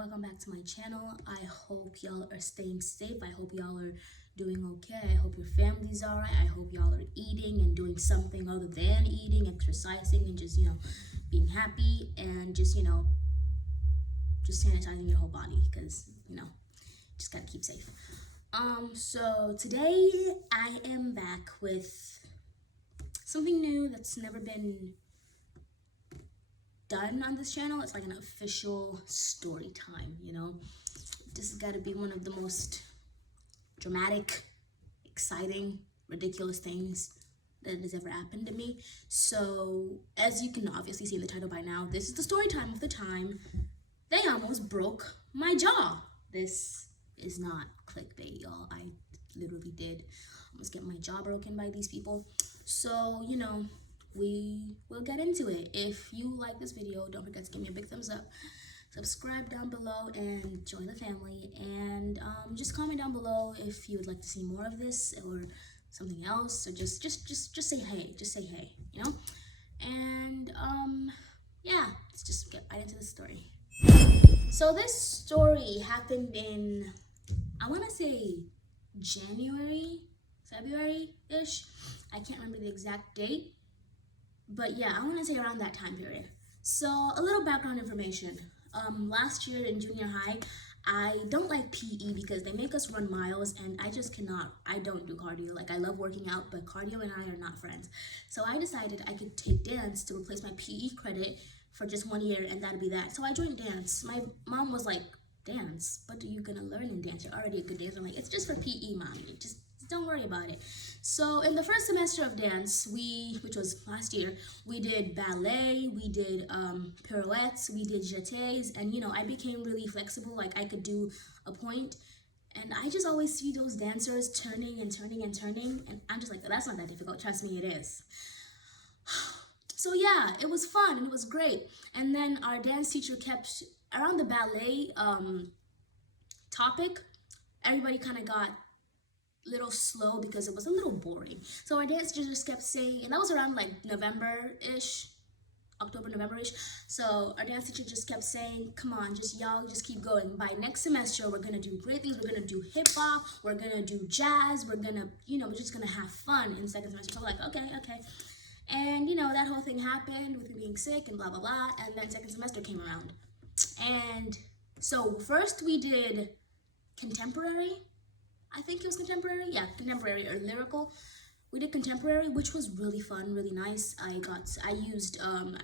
welcome back to my channel. I hope y'all are staying safe. I hope y'all are doing okay. I hope your family's all right. I hope y'all are eating and doing something other than eating, exercising, and just being happy, and just just sanitizing your whole body, because just gotta keep safe. So today I am back with something new that's never been done on this channel. It's like an official story time, This has got to be one of the most dramatic, exciting, ridiculous things that has ever happened to me. So, as you can obviously see in the title by now, this is the story time of the time they almost broke my jaw. This is not clickbait, y'all. I literally did almost get my jaw broken by these people. So, we will get into it. If you like this video, don't forget to give me a big thumbs up, subscribe down below, and join the family. And just comment down below if you would like to see more of this or something else, or just say hey. Just say hey, And yeah, let's just get right into the story. So this story happened in, I want to say January, February-ish. I can't remember the exact date, but yeah, I want to say around that time period. So a little background information. Last year in junior high, I don't like PE because they make us run miles, and I just cannot. I don't do cardio. Like, I love working out, but cardio and I are not friends. So I decided I could take dance to replace my PE credit for just 1 year, and that'd be that. So I joined dance. My mom was like, dance? What are you gonna learn in dance? You're already a good dancer. I'm like, it's just for PE, mommy. Just don't worry about it. So in the first semester of dance, which was last year, we did ballet, we did pirouettes, we did jetés, and I became really flexible. Like, I could do a point, and I just always see those dancers turning and turning and turning, and I'm just like, that's not that difficult. Trust me, it is. So yeah, it was fun and it was great. And then our dance teacher kept around the ballet topic. Everybody kind of got little slow because it was a little boring. So our dance teacher just kept saying, and that was around like November-ish, October, November-ish. So our dance teacher just kept saying, come on, y'all just keep going. By next semester, we're gonna do great things. We're gonna do hip hop, we're gonna do jazz, we're gonna, we're just gonna have fun in second semester. So I'm like, okay. And that whole thing happened with me being sick and blah, blah, blah. And then second semester came around. And so first we did contemporary. I think it was contemporary. Yeah, contemporary or lyrical. We did contemporary, which was really fun, really nice. I used,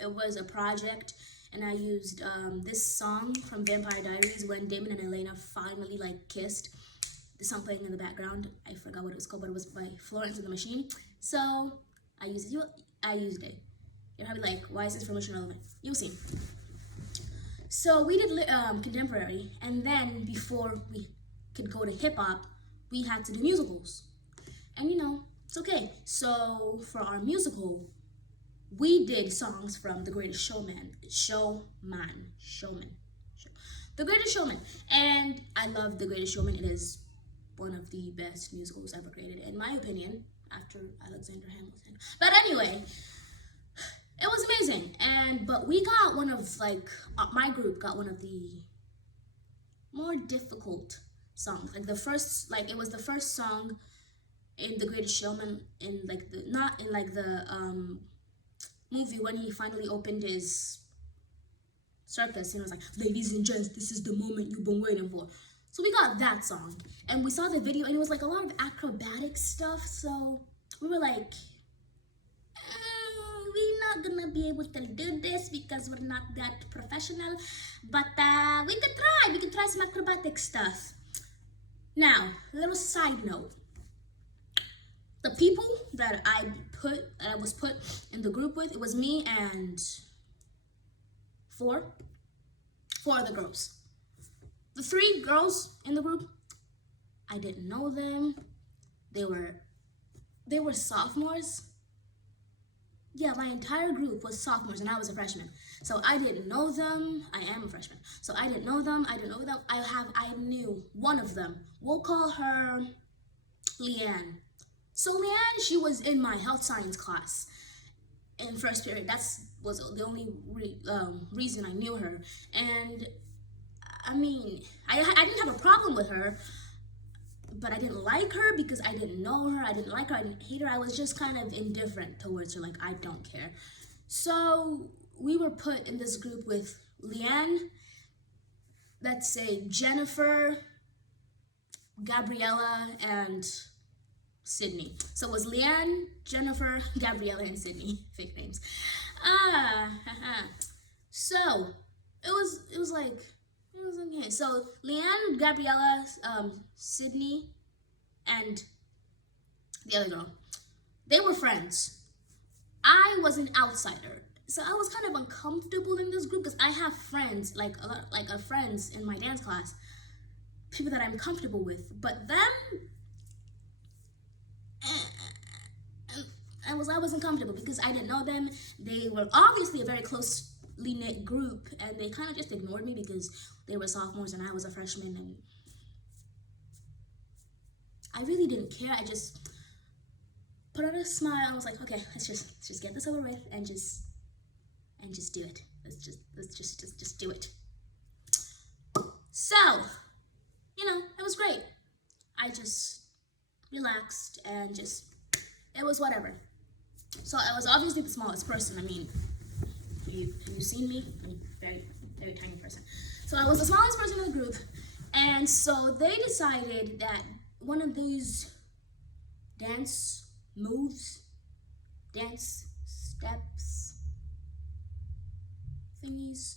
it was a project, and I used this song from Vampire Diaries, when Damon and Elena finally kissed. The song playing in the background. I forgot what it was called, but it was by Florence and the Machine. So I used it. You're probably like, why is this information relevant? You'll see. So we did contemporary, and then before we could go to hip hop, we had to do musicals. And it's okay. So for our musical, we did songs from The Greatest Showman. The Greatest Showman. And I love The Greatest Showman. It is one of the best musicals ever created, in my opinion, after Alexander Hamilton. But anyway, it was amazing. But we got one of, my group got one of the more difficult songs. It was the first song in The Greatest Showman, in the movie, when he finally opened his circus, and it was like, ladies and gents, this is the moment you've been waiting for. So we got that song, and we saw the video, and it was like a lot of acrobatic stuff. So we were like, we're not gonna be able to do this because we're not that professional, but we could try some acrobatic stuff. Now, a little side note. The people that I was put in the group with, it was me and four other girls. The 3 girls in the group, I didn't know them. They were sophomores. Yeah, my entire group was sophomores, and I was a freshman. So I didn't know them. I am a freshman. So I didn't know them. I knew one of them. We'll call her Leanne. So Leanne, she was in my health science class in first period. Was the only reason I knew her. And I mean, I didn't have a problem with her, but I didn't like her because I didn't know her. I didn't like her. I didn't hate her. I was just kind of indifferent towards her. Like, I don't care. So we were put in this group with Leanne, let's say Jennifer, Gabriella, and Sydney. So it was Leanne, Jennifer, Gabriella, and Sydney. Fake names. So it was okay. So Leanne, Gabriella, Sydney, and the other girl, they were friends. I was an outsider, so I was kind of uncomfortable in this group because I have friends, like a lot, like friends in my dance class, people that I'm comfortable with. But them, I wasn't comfortable because I didn't know them. They were obviously a very closely knit group, and they kind of just ignored me because they were sophomores and I was a freshman, and I really didn't care. I just put on a smile. I was like, okay, let's just get this over with and just do it. Let's just do it. So, it was great. I just relaxed and just, it was whatever. So I was obviously the smallest person. I mean, have you seen me? I'm a very, very tiny person. So I was the smallest person in the group. And so they decided that one of those dance moves, dance steps, thingies,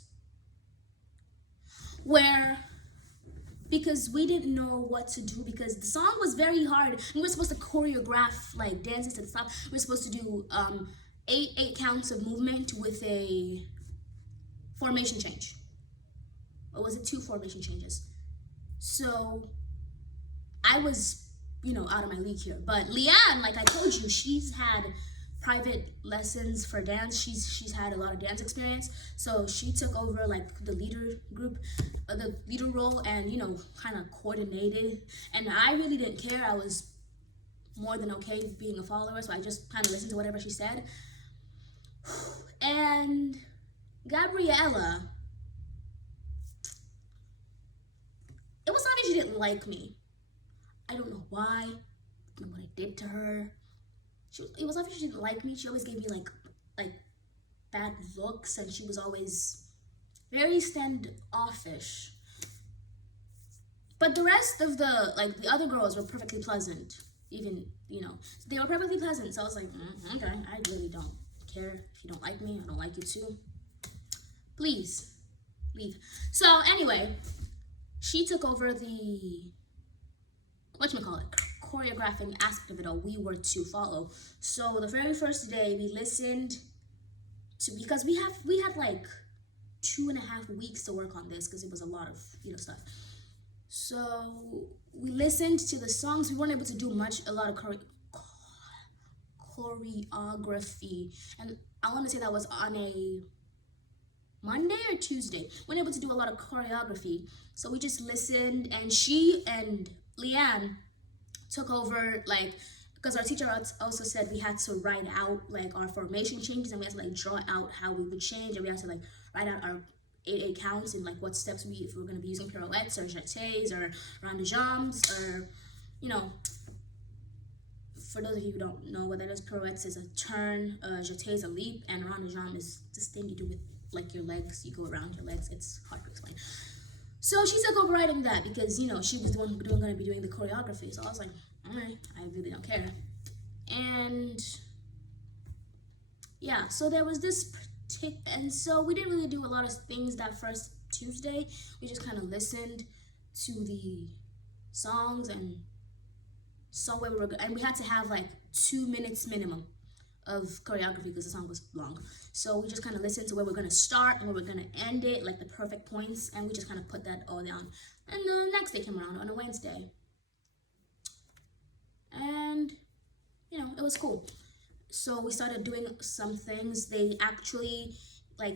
where, because we didn't know what to do because the song was very hard. We were supposed to choreograph like dances and stuff. We were supposed to do eight counts of movement with a formation change. Or was it 2 formation changes? So I was, out of my league here. But Leanne, like I told you, she's had private lessons for dance. She's had a lot of dance experience. So she took over like the leader role and, kind of coordinated. And I really didn't care. I was more than okay being a follower. So I just kind of listened to whatever she said. And Gabriella, it was obvious she didn't like me. I don't know why. I don't know what I did to her. It was obvious she didn't like me. She always gave me like bad looks, and she was always very standoffish. But the rest of the other girls were perfectly pleasant. Even, they were perfectly pleasant. So I was like, okay, I really don't care. If you don't like me, I don't like you too. Please, leave. So anyway, she took over the, choreographing aspect of it all. We were to follow. So the very first day we listened to, because we had like 2.5 weeks to work on this because it was a lot of stuff. So we listened to the songs. We weren't able to do a lot of choreography, and I want to say that was on a Monday or Tuesday. We weren't able to do a lot of choreography, so we just listened, and she and Leanne took over, because our teacher also said we had to write out our formation changes, and we had to draw out how we would change, and we had to write out our 8 counts and what steps if we're going to be using pirouettes or jetés or rond de jambes, or for those of you who don't know what that is, pirouettes is a turn, jeté is a leap, and rond de jambes is this thing you do with your legs. You go around your legs. It's hard to explain. So she took over writing that because, she was the one going to be doing the choreography. So I was like, all right, I really don't care. And yeah, so there was this and so we didn't really do a lot of things that first Tuesday. We just kind of listened to the songs and saw where we were going. And we had to have 2 minutes minimum of choreography because the song was long. So we just kind of listened to where we're going to start and where we're going to end it, the perfect points, and we just kind of put that all down. And the next day came around on a Wednesday. And, it was cool. So we started doing some things. They actually,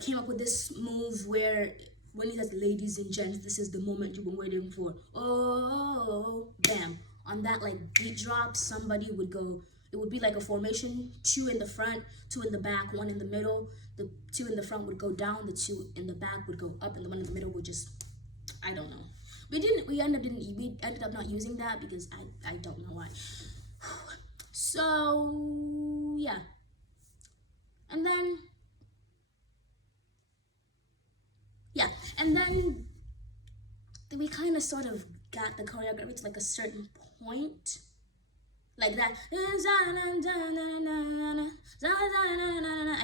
came up with this move where when he says, ladies and gents, this is the moment you've been waiting for. Oh, bam. On that, beat drop, somebody would go, it would be a formation, 2 in the front, 2 in the back, 1 in the middle. The 2 in the front would go down, the 2 in the back would go up, and the 1 in the middle would just I don't know. We ended up not using that because I don't know why. So yeah. And then yeah, and then we kind of sort of got the choreography to like a certain point. Like that. I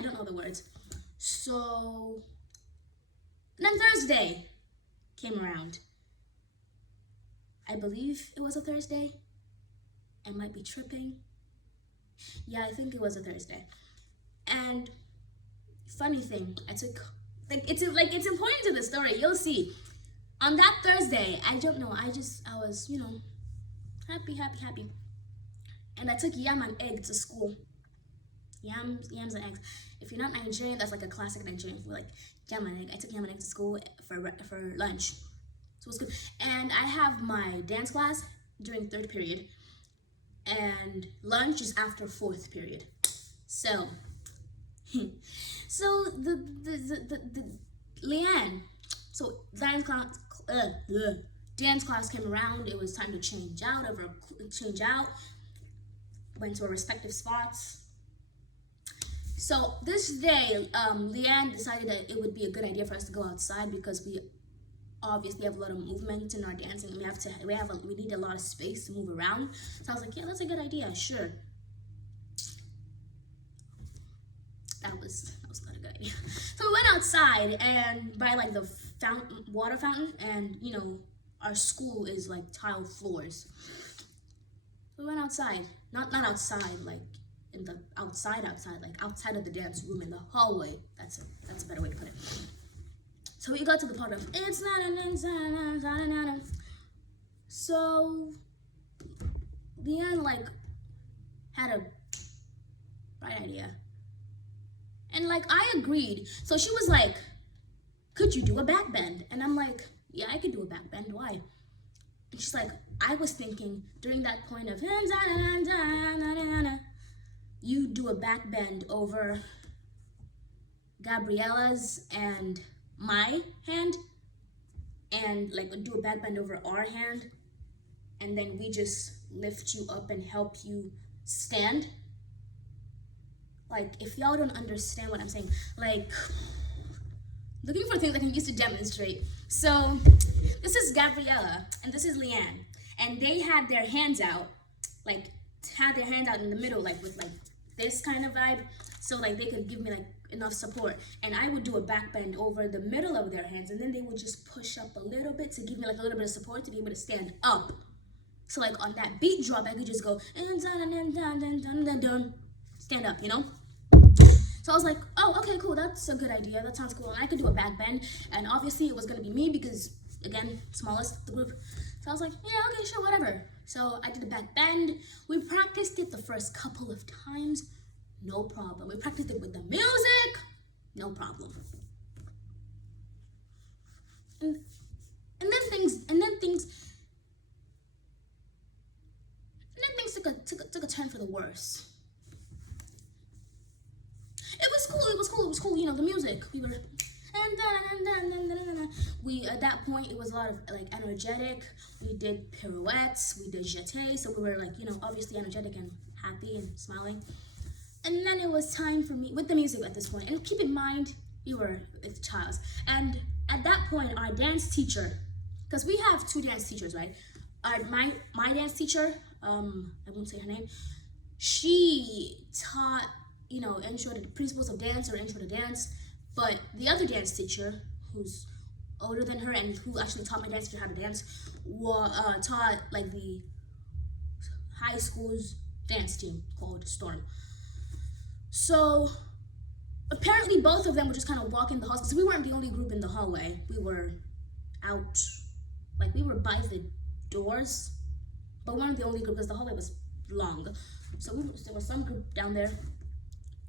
don't know the words. So then Thursday came around. I believe it was a Thursday. I might be tripping. Yeah, I think it was a Thursday. And funny thing, I took it's important to the story. You'll see. On that Thursday, I don't know. I was happy. And I took yam and egg to school. Yams and eggs. If you're not Nigerian, that's like a classic Nigerian food, like yam and egg. I took yam and egg to school for lunch. So it was good. And I have my dance class during third period, and lunch is after fourth period. So, so the Leanne, so dance class came around. It was time to change out. Went to our respective spots. So this day, Leanne decided that it would be a good idea for us to go outside because we obviously have a lot of movement in our dancing. We need a lot of space to move around. So I was like, yeah, that's a good idea, sure. That was not a good idea. So we went outside and by like the water fountain, and our school is like tile floors. We went outside, not outside, like in the outside, like outside of the dance room in the hallway. That's a better way to put it. So we got to the part of it's not. So Leanne like had a bright idea, and like I agreed. So she was like, "Could you do a back bend?" And I'm like, "Yeah, I could do a back bend. Why?" And she's like, "I was thinking during that point of you do a back bend over Gabriella's and my hand, and like do a back bend over our hand, and then we just lift you up and help you stand." Like, if y'all don't understand what I'm saying, like, looking for things I can use to demonstrate. So this is Gabriella and this is Leanne, and they had their hands out, in the middle, like with like this kind of vibe, so like they could give me like enough support, and I would do a back bend over the middle of their hands, and then they would just push up a little bit to give me like a little bit of support to be able to stand up. So like on that beat drop, I could just go stand up, So I was like, oh, okay, cool, that's a good idea, that sounds cool, and I could do a back bend, and obviously it was gonna be me because, again, smallest of the group. So I was like, yeah, okay, sure, whatever. So I did a back bend. We practiced it the first couple of times, no problem. We practiced it with the music, no problem. And then things took a turn for the worse. It was cool, the music. We at that point it was a lot of like energetic. We did pirouettes, we did jeté, so we were like, obviously energetic and happy and smiling. And then it was time for me with the music at this point. And keep in mind, we were with Charles. And at that point, our dance teacher, because we have two dance teachers, right? My dance teacher, I won't say her name, she taught, intro to the principles of dance or intro to dance. But the other dance teacher, who's older than her and who actually taught my dance teacher how to dance, taught like the high school's dance team called Storm. So apparently both of them would just kind of walk in the halls, because we weren't the only group in the hallway. We were out, like we were by the doors, but we weren't the only group because the hallway was long. So there was some group down there.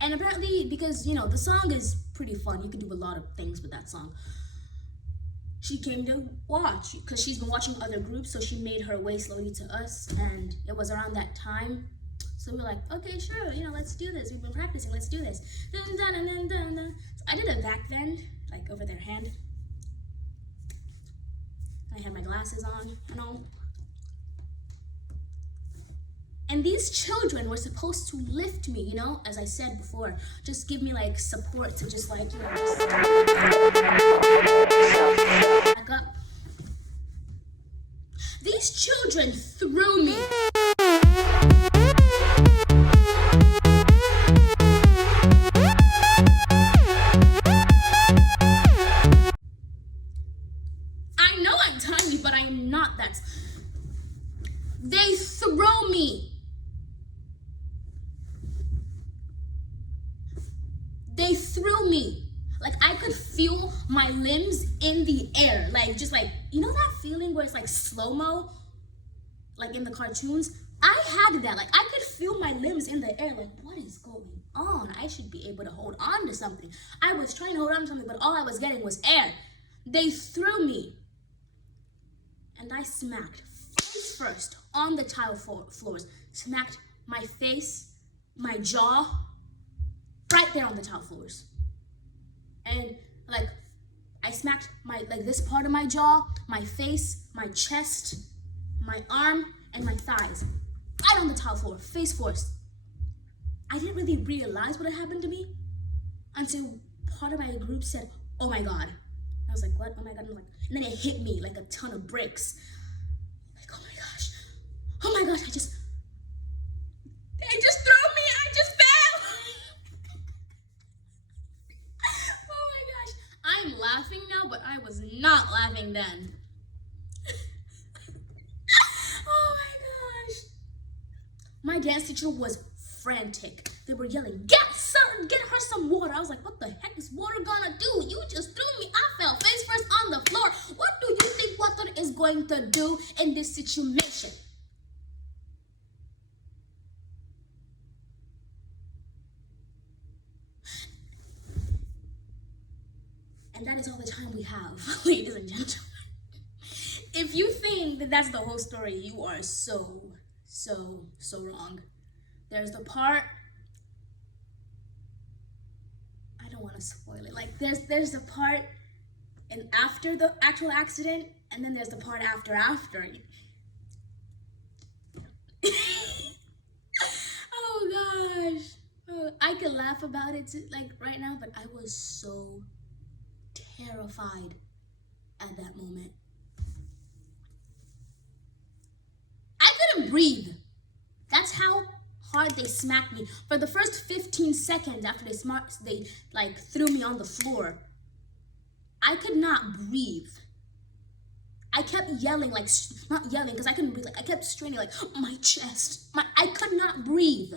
And apparently, because, the song is pretty fun, you can do a lot of things with that song. She came to watch, because she's been watching other groups, so she made her way slowly to us, and it was around that time. So we were like, okay, sure, let's do this. We've been practicing, let's do this. So I did a back bend, like over their hand. I had my glasses on and all. And these children were supposed to lift me, you know, as I said before, just give me like support to just like, you know, just back up. These children threw me. I know I'm tiny, but I'm not that. They throw me. They threw me. Like I could feel my limbs in the air. Like just like, you know that feeling where it's like slow-mo? Like in the cartoons? I had that. Like I could feel my limbs in the air. Like what is going on? I should be able to hold on to something. I was trying to hold on to something, but all I was getting was air. They threw me. And I smacked face first on the tile floors. Smacked my face, my jaw, right there on the tile floors. And like I smacked my like this part of my jaw, my face, my chest, my arm, and my thighs. Right on the tile floor, face first. I didn't really realize what had happened to me until part of my group said, "Oh my God." I was like, "What? Oh my God." And then it hit me like a ton of bricks. Like, oh my gosh. Oh my gosh, they just threw me. I just fell. Oh my gosh. I'm laughing now, but I was not laughing then. Oh my gosh. My dance teacher was frantic. They were yelling, get her some water. I was like, what the heck is water gonna do? You just threw me. I fell face first on the floor. What do you think water is going to do in this situation? And that is all the time we have, ladies and gentlemen. If you think that that's the whole story, you are so wrong. There's the part, I don't want to spoil it. Like there's the part and after the actual accident, and then there's the part after. Oh gosh. Oh, I could laugh about it like right now, but I was so terrified at that moment. I couldn't breathe. That's how hard they smacked me. For the first 15 seconds after they like threw me on the floor, I could not breathe. I kept yelling, like not yelling because I couldn't breathe. Like I kept straining, like my chest. I could not breathe.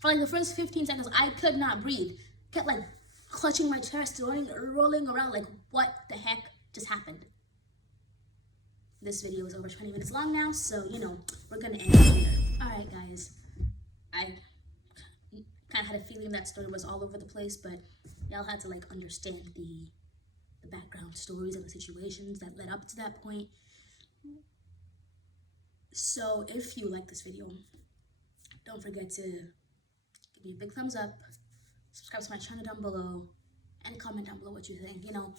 For like the first 15 seconds, I could not breathe. Kept like clutching my chest, rolling around like what the heck just happened. This video is over 20 minutes long now, so you know we're gonna end it here. All right, guys. I kind of had a feeling that story was all over the place, but y'all had to like understand the background stories and the situations that led up to that point. So if you like this video, don't forget to give me a big thumbs up, subscribe to my channel down below, and comment down below what you think. You know,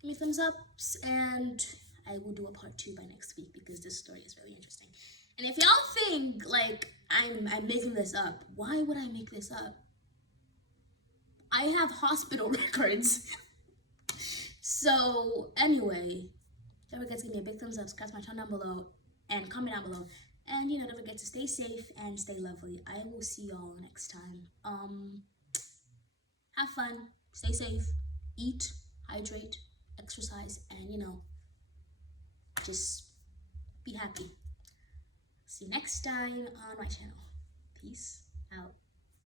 give me thumbs ups, and I will do a part 2 by next week because this story is really interesting. And if y'all think like I'm making this up, why would I make this up? I have hospital records. So anyway, don't forget to give me a big thumbs up, subscribe to my channel down below, and comment down below. And you know, don't forget to stay safe and stay lovely. I will see y'all next time. Have fun, stay safe, eat, hydrate, exercise, and you know, just be happy. See you next time on my channel. Peace out.